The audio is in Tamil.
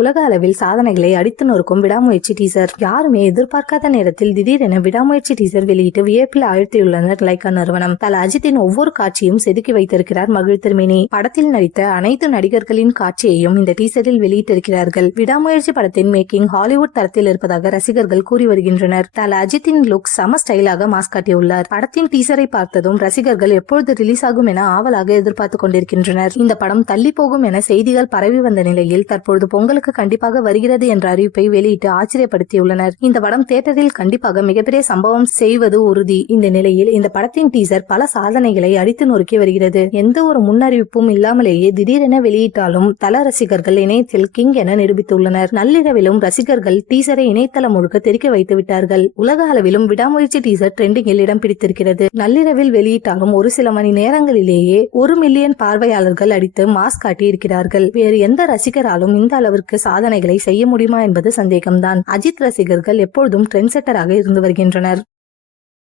உலக அளவில் சாதனைகளை அடித்து நொறுக்கும் விடாமுயற்சி டீசர். யாருமே எதிர்பார்க்காத நேரத்தில் திடீரென விடாமுயற்சி டீசர் வெளியிட்டு வியப்பில் ஆழ்த்தியுள்ளனர் லைகா நிறுவனம். தல அஜித்தின் ஒவ்வொரு காட்சியும் செதுக்கி வைத்திருக்கிறார் மகிழ் திருமேனி. படத்தில் நடித்த அனைத்து நடிகர்களின் காட்சியையும் இந்த டீசரில் வெளியிட்டிருக்கிறார்கள். விடாமுயற்சி படத்தின் மேக்கிங் ஹாலிவுட் தரத்தில் இருப்பதாக ரசிகர்கள் கூறி வருகின்றனர். தல அஜித்தின் லுக் சம ஸ்டைலாக மாஸ் காட்டியுள்ளார். படத்தின் டீசரை பார்த்ததும் ரசிகர்கள் எப்பொழுது ரிலீஸ் ஆகும் என ஆவலாக எதிர்பார்த்து கொண்டிருக்கின்றனர். இந்த படம் தள்ளி போகும் என செய்திகள் பரவி வந்த நிலையில் தற்பொழுது பொங்கலுக்கு கண்டிப்பாக வருகிறது என்ற அறிவிப்பை வெளியிட்டு ஆச்சரியப்படுத்தியுள்ளனர். இந்த படம் தியேட்டரில் கண்டிப்பாக மிகப்பெரிய சம்பவம் செய்வது உறுதி. இந்த நிலையில் இந்த படத்தின் டீசர் பல சாதனைகளை அடித்து நொறுக்கி வருகிறது. எந்த ஒரு முன்னறிவிப்பும் இல்லாமலேயே திடீரென வெளியிட்டாலும் தல ரசிகர்கள் இணையத்தில் கிங் என நிரூபித்துள்ளனர். நள்ளிரவிலும் ரசிகர்கள் டீசரை இணையதளம் முழுக்க தெரிக்க வைத்து விட்டார்கள். உலக அளவிலும் விடாமுயற்சி டீசர் ட்ரெண்டிங்கில் இடம் பிடித்திருக்கிறது. நள்ளிரவில் வெளியிட்டாலும் ஒரு சில மணி நேரங்களிலேயே 1 மில்லியன் பார்வையாளர்கள் அடித்து மாஸ் காட்டி இருக்கிறார்கள். வேறு எந்த ரசிகராலும் இந்த அளவிற்கு சாதனைகளை செய்ய முடியுமா என்பது சந்தேகம்தான். அஜித் ரசிகர்கள் எப்பொழுதும் ட்ரெண்ட் செட்டராக இருந்து வருகின்றனர்.